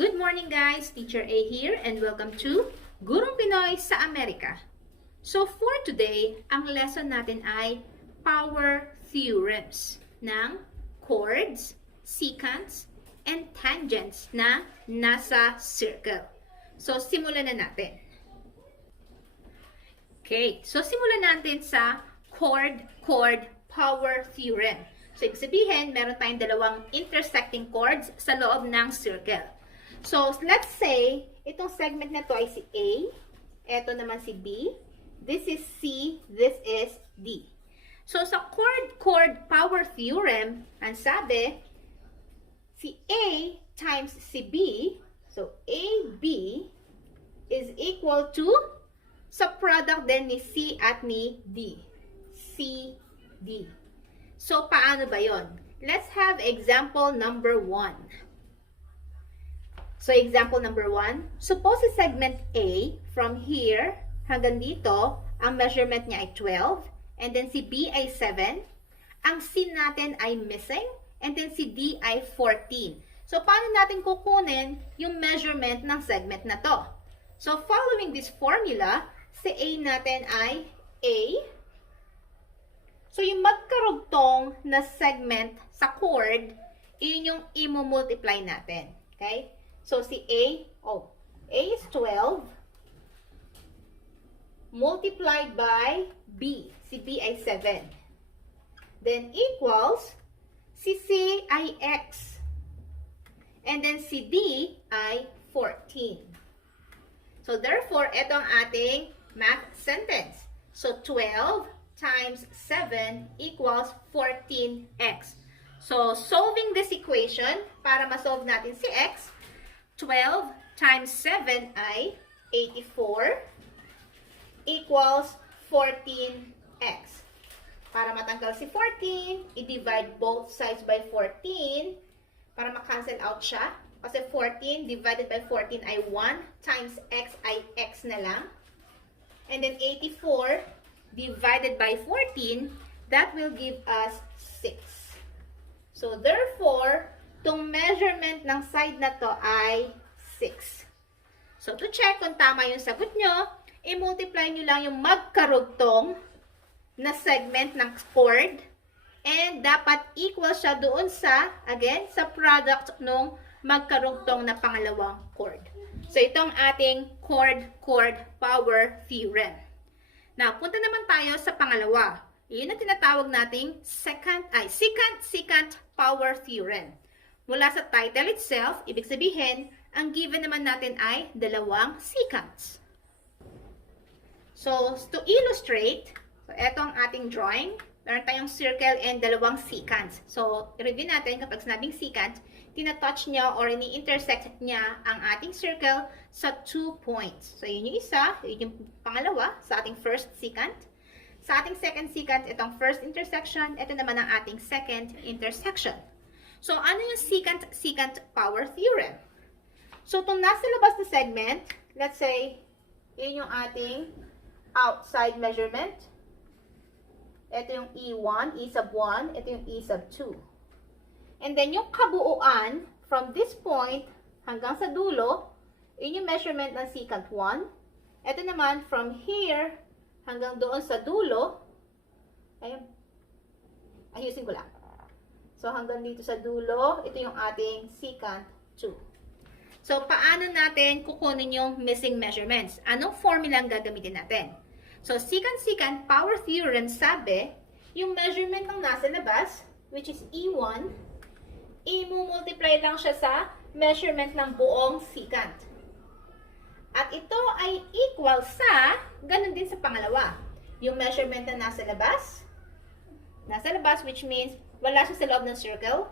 Good morning guys, Teacher A here and welcome to Gurong Pinoy sa Amerika. So for today, ang lesson natin ay power theorems ng chords, secants, and tangents na nasa circle. So simulan na natin. Okay, so simulan natin sa chord power theorem. So ibig sabihin, meron tayong dalawang intersecting chords sa loob ng circle. So, let's say, itong segment na to ay si A, ito naman si B, this is C, this is D. So, sa chord power theorem, ang sabi, si A times si B, so AB is equal to, sa product din ni C at ni D, CD. So, paano ba yon? Let's have example number 1. So, example number 1, suppose si segment A, from here hanggang dito, ang measurement niya ay 12, and then si B ay 7, ang C natin ay missing, and then si D ay 14. So, paano natin kukunin yung measurement ng segment na to? So, following this formula, si A natin ay A. So, yung magkarugtong na segment sa chord, yun yung i-multiply natin. Okay? So, si A, A is 12 multiplied by B. Si B ay 7. Then, equals, si C ay X. And then, si D ay 14. So, therefore, ito ang ating math sentence. So, 12 times 7 equals 14x. So, solving this equation, para ma-solve natin si X, 12 times 7 ay 84 equals 14x. Para matanggal si 14, i-divide both sides by 14 para ma-cancel out siya. Kasi 14 divided by 14 ay 1 times x ay x na lang. And then 84 divided by 14, that will give us 6. So therefore, itong measurement ng side na to ay 6. So, to check kung tama yung sagot nyo, i-multiply nyo lang yung magkarugtong na segment ng chord and dapat equal siya doon sa, again, sa product ng magkarugtong na pangalawang chord. So, itong ating chord power theorem. Now, punta naman tayo sa pangalawa. Yun ang tinatawag nating secant power theorem. Mula sa title itself, ibig sabihin, ang given naman natin ay dalawang secants. So, to illustrate, so ito ang ating drawing. Meron tayong circle and dalawang secants. So, review natin kapag sinabing secant, tinatouch niya or ini-intersect niya ang ating circle sa 2 points. So, yun yung isa, yun yung pangalawa sa ating first secant. Sa ating second secant, itong first intersection, ito naman ang ating second intersection. So, ano yung secant power theorem? So, itong nasa labas na segment, let's say, yun yung ating outside measurement. Ito yung E1, E sub 1, ito yung E sub 2. And then, yung kabuuan, from this point hanggang sa dulo, yun yung measurement ng secant 1. Ito naman, from here hanggang doon sa dulo, ayun, ayusin ko lang. So, hanggang dito sa dulo, ito yung ating secant 2. So, paano natin kukunin yung missing measurements? Anong formula ang gagamitin natin? So, secant power theorem sabi, yung measurement ng nasa labas, which is E1, i-multiply lang siya sa measurement ng buong secant. At ito ay equal sa, ganun din sa pangalawa. Yung measurement na nasa labas, which means wala siya sa loob ng circle,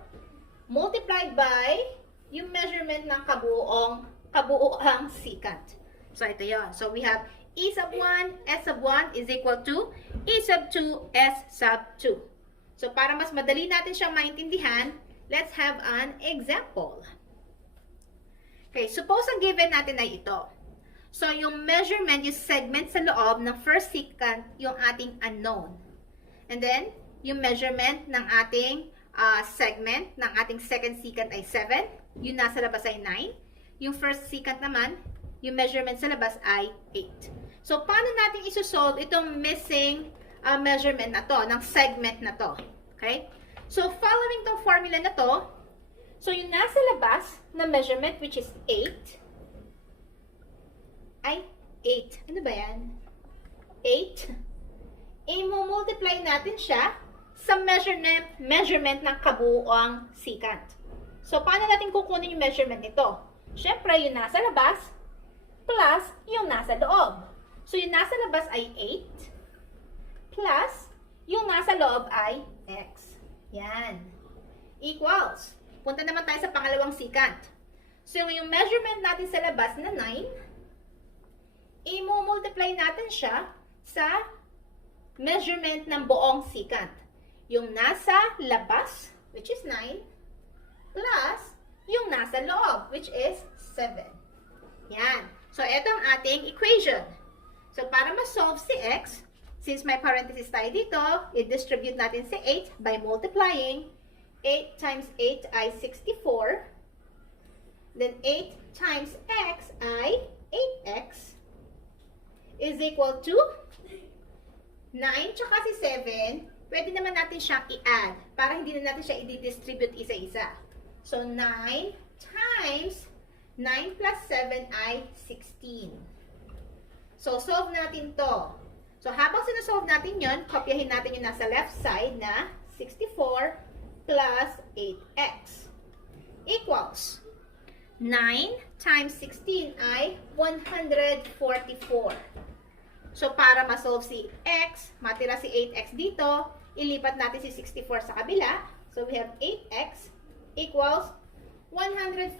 multiplied by yung measurement ng kabuoang secant. So, ito yun. So, we have E sub 1, S sub 1 is equal to E sub 2, S sub 2. So, para mas madali natin siyang maintindihan, let's have an example. Okay, suppose ang given natin ay ito. So, yung measurement, yung segment sa loob ng first secant, yung ating unknown. And then, yung measurement ng ating segment ng ating second secant ay 7. Yung nasa labas ay 9. Yung first secant naman, yung measurement sa labas ay 8. So, paano natin isosolve itong missing measurement na to, ng segment na to? Okay? So, following tong formula na to, so yung nasa labas na measurement, which is 8, ay 8. Ano ba yan? 8. I-multiply natin siya sa measurement ng kabuuang secant. So, paano natin kukunin yung measurement nito? Siyempre, yung nasa labas plus yung nasa loob. So, yung nasa labas ay 8 plus yung nasa loob ay x. Yan. Equals. Punta naman tayo sa pangalawang secant. So, yung measurement natin sa labas na 9, i-multiply natin siya sa measurement ng buong secant. Yung nasa labas, which is 9, plus yung nasa loob, which is 7. Yan. So, ito ang ating equation. So, para ma-solve si x, since may parenthesis tayo dito, i-distribute natin si 8 by multiplying. 8 times 8 ay 64. Then, 8 times x ay 8x is equal to 9 tsaka si 7. Pwede naman natin siyang i-add para hindi na natin siya i-distribute isa-isa. So, 9 times 9 plus 7 ay 16. So, solve natin to. So, habang sinusolve natin yon, kopyahin natin yung nasa left side na 64 plus 8x equals 9 times 16 ay 144. So, para ma-solve si x, matira si 8x dito, ilipat natin si 64 sa kabila. So, we have 8x equals 144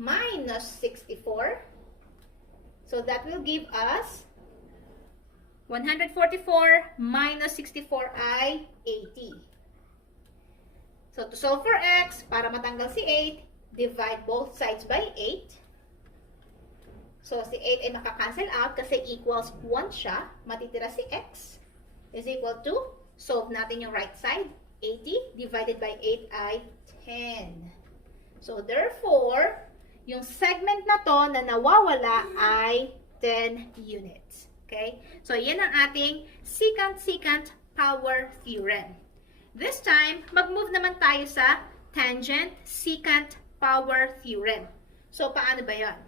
minus 64. So, that will give us 144 minus 64 ay 80. So, to solve for x, para matanggal si 8, divide both sides by 8. So, si 8 ay makakancel out kasi equals 1 siya. Matitira si x is equal to, solve natin yung right side. 80 divided by 8 ay 10. So, therefore, yung segment na to na nawawala ay 10 units. Okay? So, yan ang ating secant power theorem. This time, mag-move naman tayo sa tangent secant power theorem. So, paano ba yon?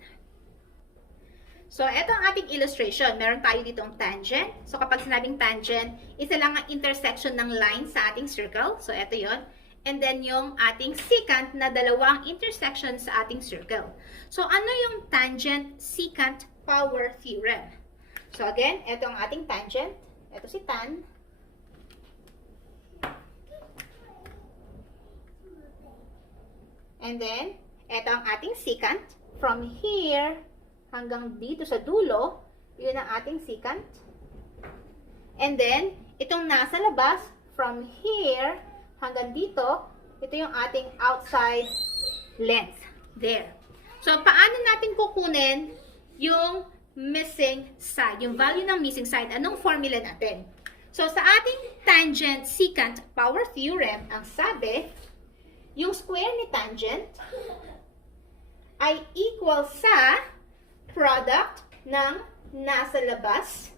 So, ito ang ating illustration. Meron tayo ditong tangent. So, kapag sinabing tangent, isa lang ang intersection ng line sa ating circle. So, ito yon. And then, yung ating secant na dalawang intersection sa ating circle. So, ano yung tangent secant power theorem? So, again, ito ang ating tangent. Ito si tan. And then, ito ang ating secant. From here hanggang dito sa dulo, yun ang ating secant. And then, itong nasa labas, from here hanggang dito, ito yung ating outside length. There. So, paano natin kukunin yung missing side, yung value ng missing side? Anong formula natin? So, sa ating tangent secant power theorem, ang sabi, yung square ni tangent ay equal sa product ng nasa labas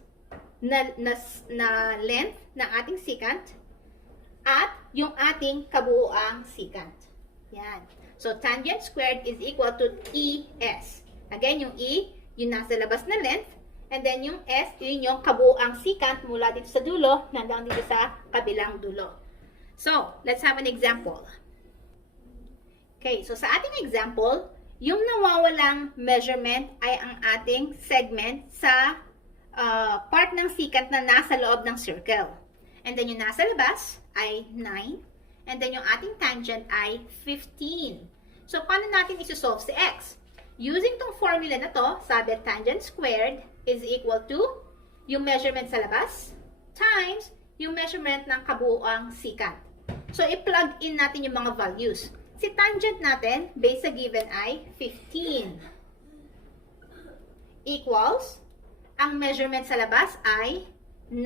na length ng ating secant at yung ating kabuuang secant. Yan. So, tangent squared is equal to ES. Again, yung E, yung nasa labas na length, and then yung S, yun yung kabuuang secant mula dito sa dulo hanggang dito sa kabilang dulo. So, let's have an example. Okay, so sa ating example, yung nawawalang measurement ay ang ating segment sa part ng secant na nasa loob ng circle. And then yung nasa labas ay 9. And then yung ating tangent ay 15. So, paano natin isosolve si x? Using tong formula na to, sabi tangent squared is equal to yung measurement sa labas times yung measurement ng kabuuang secant. So, i-plug in natin yung mga values. Si tangent natin, based sa given ay 15. Equals, ang measurement sa labas ay 9.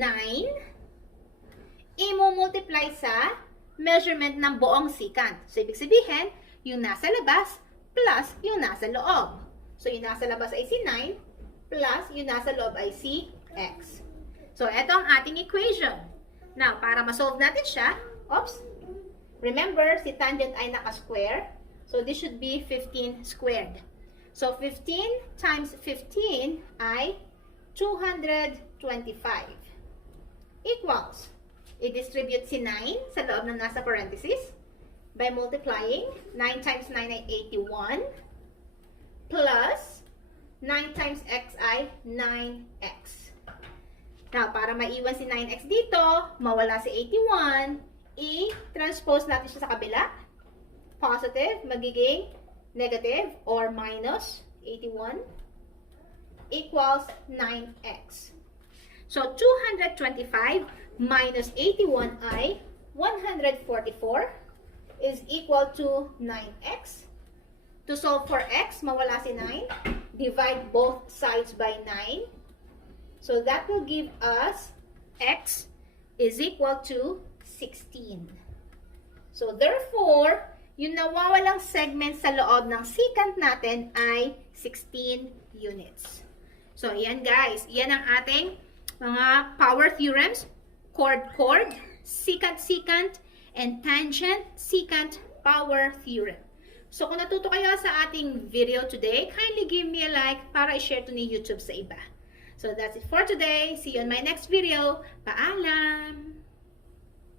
I-multiply sa measurement ng buong secant. So, ibig sabihin, yung nasa labas plus yung nasa loob. So, yung nasa labas ay si 9 plus yung nasa loob ay si x. So, ito ang ating equation. Now, para ma-solve natin siya, remember, si tangent ay naka-square. So, this should be 15 squared. So, 15 times 15 ay 225 equals, i-distribute si 9 sa loob ng nasa parenthesis by multiplying. 9 times 9 ay 81 plus 9 times x ay 9x. Now, para maiwan si 9x dito, mawala si 81, i-transpose natin siya sa kabila. Positive, magiging negative or minus 81 equals 9x. So, 225 minus 81 ay 144 is equal to 9x. To solve for x, mawala si 9. Divide both sides by 9. So, that will give us x is equal to 16. So, therefore, yung nawawalang segment sa loob ng secant natin ay 16 units. So, yan guys. Yan ang ating mga power theorems, chord, secant, and tangent, secant, power theorem. So, kung natuto kayo sa ating video today, kindly give me a like para i-share to ni YouTube sa iba. So, that's it for today. See you on my next video. Paalam!